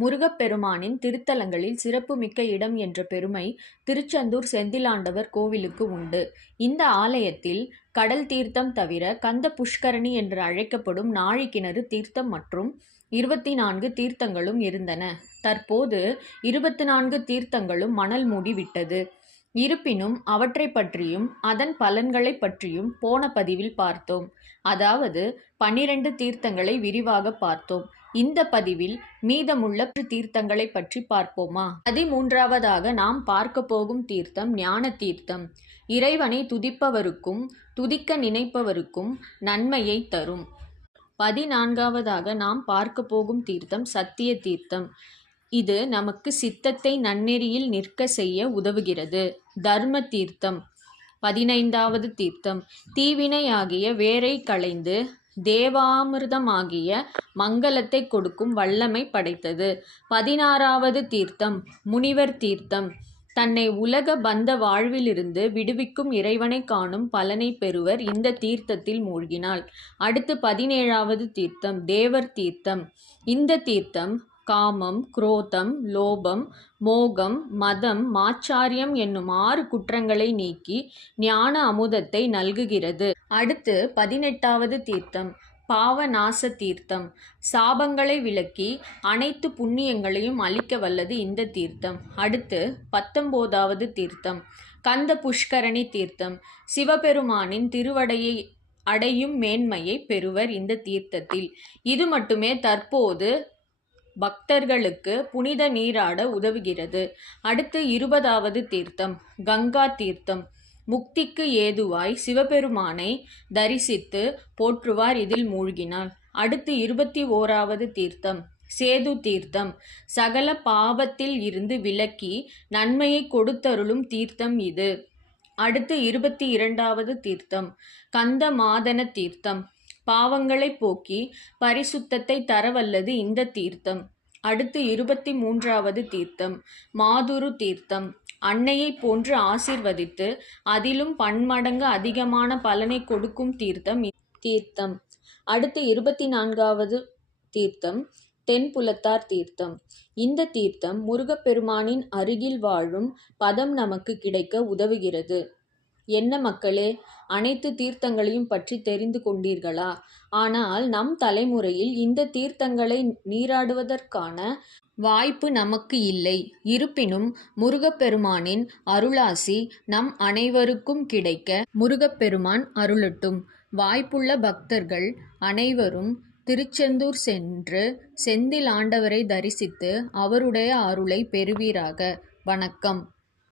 முருகப்பெருமானின் திருத்தலங்களில் சிறப்புமிக்க இடம் என்ற பெருமை திருச்செந்தூர் செந்திலாண்டவர் கோவிலுக்கு உண்டு. இந்த ஆலயத்தில் கடல் தீர்த்தம் தவிர கந்த புஷ்கரணி என்று அழைக்கப்படும் நாழிக்கிணறு தீர்த்தம் மற்றும் இருபத்தி நான்கு தீர்த்தங்களும் இருந்தன. தற்போது இருபத்து நான்கு தீர்த்தங்களும் மணல் மூடிவிட்டது இருப்பினும் அவற்றைப் பற்றியும் அதன் பலன்களைப் பற்றியும் போன பதிவில் பார்த்தோம். அதாவது பன்னிரண்டு தீர்த்தங்களை விரிவாக பார்த்தோம். இந்த பதிவில் மீதமுள்ள தீர்த்தங்களைப் பற்றி பார்ப்போமா? பதிமூன்றாவதாக நாம் பார்க்க போகும் தீர்த்தம் ஞான தீர்த்தம். இறைவனை துதிப்பவருக்கும் துதிக்க நினைப்பவருக்கும் நன்மையை தரும். பதினான்காவதாக நாம் பார்க்க போகும் தீர்த்தம் சத்திய தீர்த்தம். இது நமக்கு சித்தத்தை நன்னெறியில் நிற்க செய்ய உதவுகிறது. தர்ம தீர்த்தம். பதினைந்தாவது தீர்த்தம் தீவினையாகிய வேரை களைந்து தேவாமிர்தமாகிய மங்களத்தை கொடுக்கும் வல்லமை படைத்தது. பதினாறாவது தீர்த்தம் முனிவர் தீர்த்தம். தன்னை உலக பந்த வாழ்விலிருந்து விடுவிக்கும் இறைவனை காணும் பலனை பெறுவர் இந்த தீர்த்தத்தில் மூழ்கினாள் அடுத்து பதினேழாவது தீர்த்தம் தேவர் தீர்த்தம். இந்த தீர்த்தம் காமம், குரோதம், லோபம், மோகம், மதம், மாச்சாரியம் என்னும் ஆறு குற்றங்களை நீக்கி ஞான அமுதத்தை நல்குகிறது. அடுத்து பதினெட்டாவது தீர்த்தம் பாவநாச தீர்த்தம். சாபங்களை விலக்கி அனைத்து புண்ணியங்களையும் அளிக்க வல்லது இந்த தீர்த்தம். அடுத்து பத்தொன்பதாவது தீர்த்தம் கந்த புஷ்கரணி தீர்த்தம். சிவபெருமானின் திருவடையை அடையும் மேன்மையை பெறுவர் இந்த தீர்த்தத்தில். இது மட்டுமே தற்போது பக்தர்களுக்கு புனித நீராட உதவுகிறது. அடுத்து இருபதாவது தீர்த்தம் கங்கா தீர்த்தம். முக்திக்கு ஏதுவாய் சிவபெருமானை தரிசித்து போற்றுவார் இதில் மூழ்கினாள் அடுத்து இருபத்தி ஓராவது தீர்த்தம் சேது தீர்த்தம். சகல பாவத்தில் இருந்து விலக்கி நன்மையை கொடுத்தருளும் தீர்த்தம் இது. அடுத்து இருபத்தி இரண்டாவது தீர்த்தம் கந்த மாதன தீர்த்தம். பாவங்களைப் போக்கி பரிசுத்தத்தை தரவல்லது இந்த தீர்த்தம். அடுத்து இருபத்தி மூன்றாவது தீர்த்தம் மாதுரு தீர்த்தம். அன்னையைப் போன்று ஆசீர்வதித்து அதிலும் பன்மடங்கு அதிகமான பலனை கொடுக்கும் தீர்த்தம் தீர்த்தம். அடுத்து இருபத்தி நான்காவது தீர்த்தம் தென்புலத்தார் தீர்த்தம். இந்த தீர்த்தம் முருகப்பெருமானின் அருகில் வாழும் பதம் நமக்கு கிடைக்க உதவுகிறது. என்ன மக்களே அனைத்து தீர்த்தங்களையும் பற்றி தெரிந்து கொண்டீர்களா? ஆனால் நம் தலைமுறையில் இந்த தீர்த்தங்களை நீராடுவதற்கான வாய்ப்பு நமக்கு இல்லை. இருப்பினும் முருகப்பெருமானின் அருளாசி நம் அனைவருக்கும் கிடைக்க முருகப்பெருமான் அருளட்டும். வாய்ப்புள்ள பக்தர்கள் அனைவரும் திருச்செந்தூர் சென்று செந்திலாண்டவரை தரிசித்து அவருடைய அருளைப் பெறுவீராக. வணக்கம்.